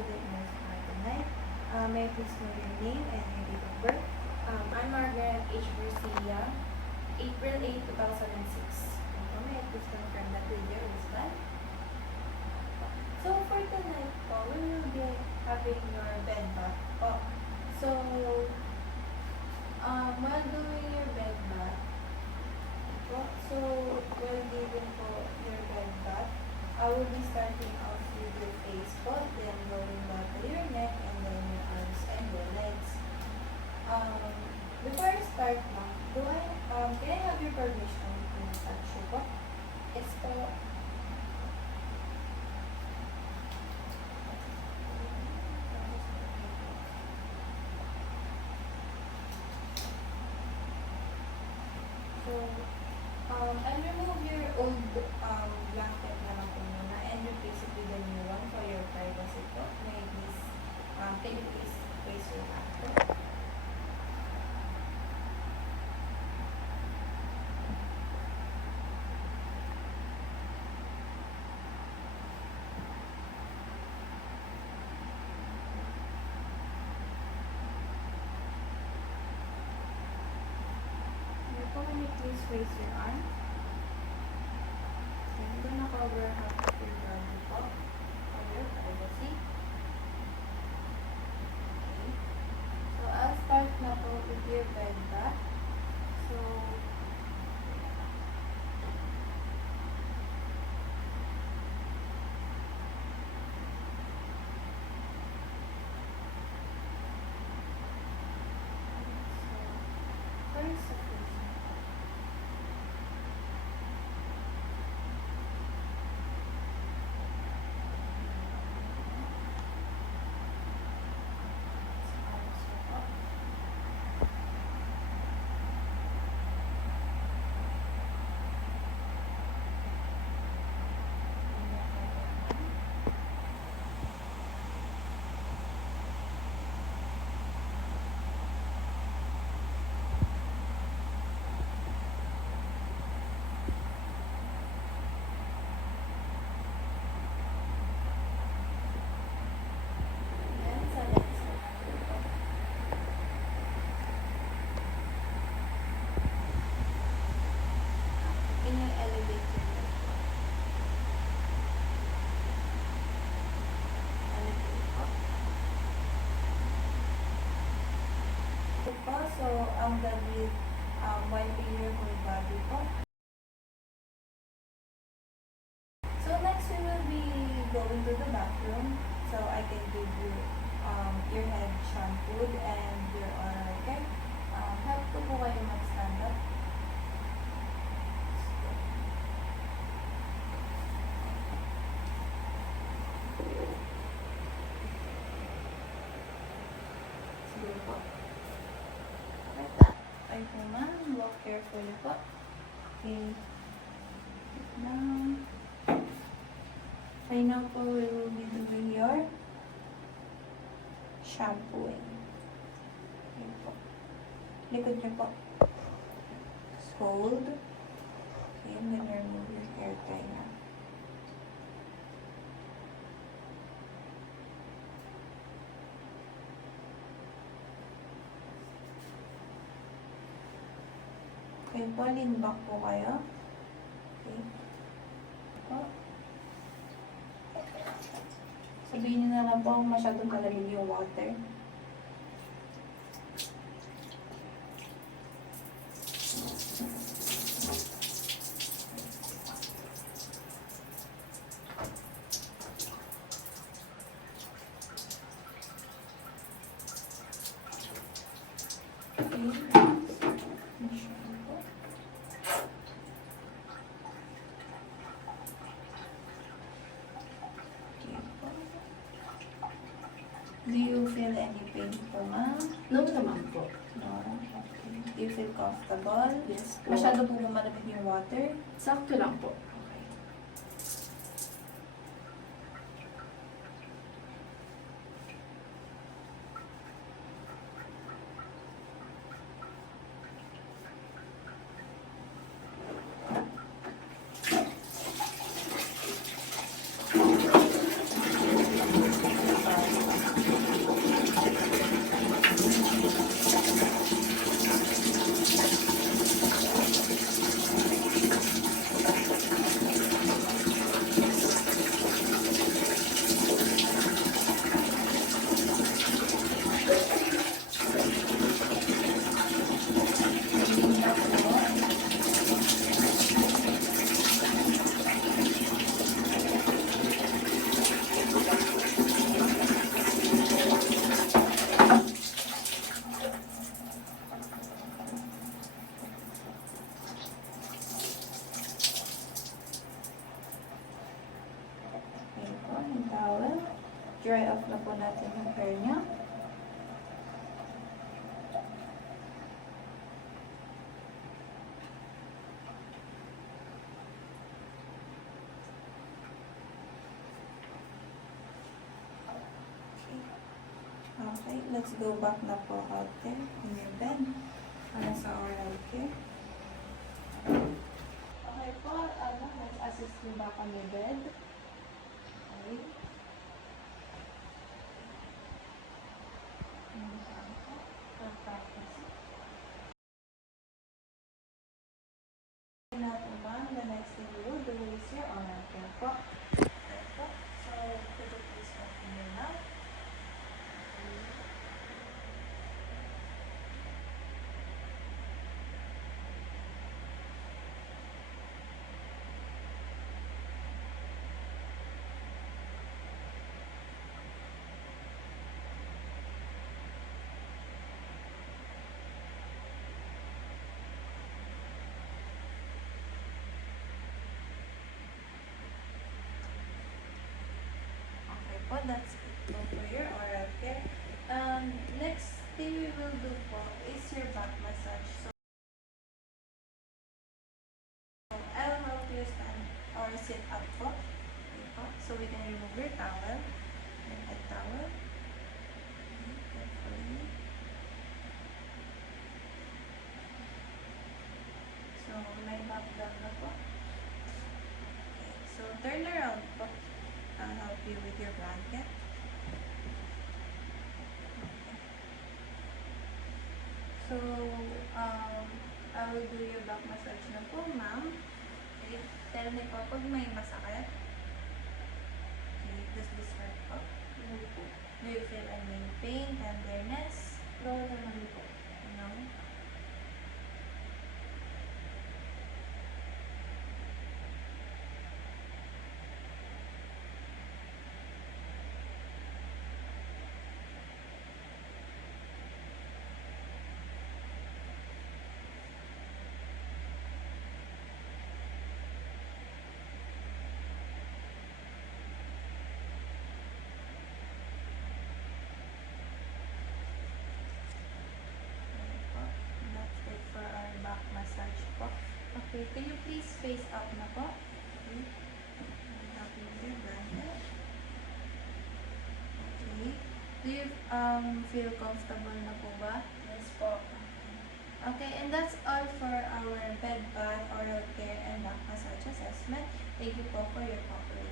to diagnose for tonight. May I please know your name and your date of birth? I'm Margaret H. Garcia, April 8, 2006. May I please confirm that with your husband? So for tonight po, we will be having your bed bath po. So, while doing your bed bath, so while giving po your bed bath, I will be starting off with your face po, then going back to your neck, and then your arms and your legs. Before I start ma'am, can I have your permission to touch you po? Yes po. So, and remove your old blanket na lang po muna and replace it with a new one for your privacy po. May I please, can you please place your hand po? Can you please raise your arm? I'm gonna cover half of your body po for your privacy. Okay. So, I'll start na po with your bed bath. So, first of all, yan, sa legs naman po. Can you elevate your leg po? Elevate po. Ito po, so I'm done with wiping your whole body po. So next we will be going to the bathroom. So I can give you your head shampooed and your oral care. Help ko po kayo mag-stand up. Sige po. Ay po ma'am, walk carefully po. Okay. Now, right now po we will be doing your shampooing. Okay po. Likod niyo po. Just hold. Okay, and then remove your hair tie na. Okay po, lean back po kayo. Okay. Po. Sabihin niyo na lang po kung masyadong malamig yung water. Okay. Do you feel any pain po, ma'am? No naman po. No? Okay. Do you feel comfortable? Yes po. Masyado po malamig yung water? Sakto lang po. Okay. dry off na po natin yung hair niya. Okay, let's go back na po out there in your bed. Para sa oral care. Okay po, let's assist you back on your bed. Okay. The next thing we will do is your oral care po. Okay po. So, could you please open your mouth? Okay po, that's it po for your oral care. Next thing we will do po is your back massage. So, I'll help you stand or sit up po. Okay po. So, we can remove your towel. Your head towel. Okay, carefully. So, lie back down na po. Okay, so turn around po. I'll help you with your blanket. So, I will do your back massage na po, ma'am. Okay, tell me po pag may masakit. Okay, does this hurt po? No po. Do you feel any pain, tenderness? No naman po. No? That's it for our back massage po. Okay, can you please face up na po? Okay. Help you with your blanket. Okay. Do you feel comfortable na po ba? Yes po. Okay, and that's all for our bed bath, oral care, and back massage assessment. Thank you po for your cooperation.